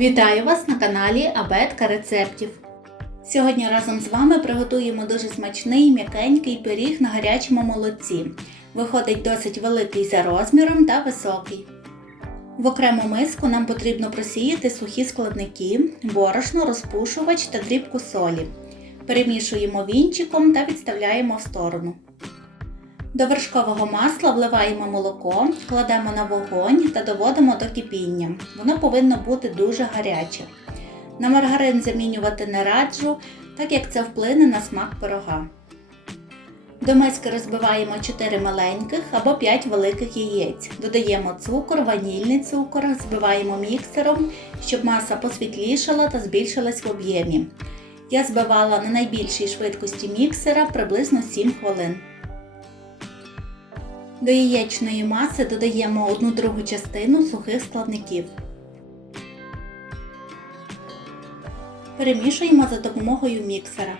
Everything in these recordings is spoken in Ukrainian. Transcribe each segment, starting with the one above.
Вітаю вас на каналі Абетка рецептів. Сьогодні разом з вами приготуємо дуже смачний м'якенький пиріг на гарячому молоці. Виходить досить великий за розміром та високий. В окрему миску нам потрібно просіяти сухі складники, борошно, розпушувач та дрібку солі. Перемішуємо вінчиком та відставляємо в сторону. До вершкового масла вливаємо молоко, кладемо на вогонь та доводимо до кипіння. Воно повинно бути дуже гаряче. На маргарин замінювати не раджу, так як це вплине на смак пирога. До миски розбиваємо 4 маленьких або 5 великих яєць. Додаємо цукор, ванільний цукор, збиваємо міксером, щоб маса посвітлішала та збільшилась в об'ємі. Я збивала на найбільшій швидкості міксера приблизно 7 хвилин. До яєчної маси додаємо 1 другу частину сухих складників. Перемішуємо за допомогою міксера.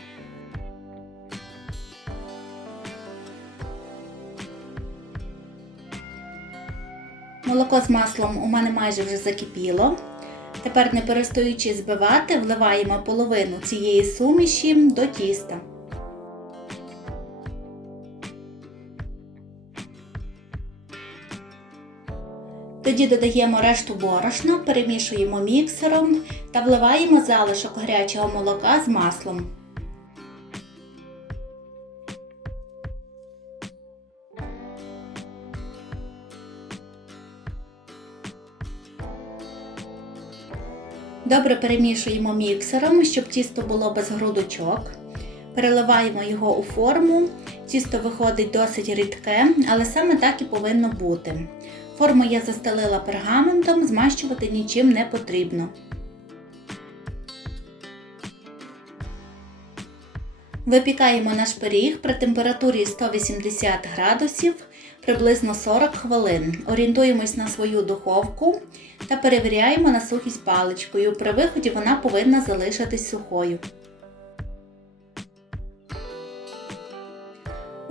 Молоко з маслом у мене майже вже закипіло. Тепер, не перестаючи збивати, вливаємо половину цієї суміші до тіста. Тоді додаємо решту борошна, перемішуємо міксером та вливаємо залишок гарячого молока з маслом. Добре перемішуємо міксером, щоб тісто було без грудочок. Переливаємо його у форму. Тісто виходить досить рідке, але саме так і повинно бути. Форму я застелила пергаментом, змащувати нічим не потрібно. Випікаємо наш пиріг при температурі 180 градусів приблизно 40 хвилин. Орієнтуємось на свою духовку та перевіряємо на сухість паличкою. При виході вона повинна залишитись сухою.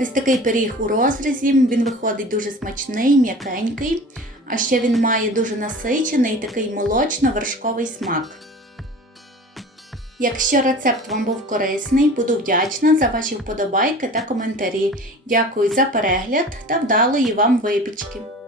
Ось такий пиріг у розрізі, він виходить дуже смачний, м'якенький, а ще він має дуже насичений такий молочно-вершковий смак. Якщо рецепт вам був корисний, буду вдячна за ваші вподобайки та коментарі. Дякую за перегляд та вдалої вам випічки!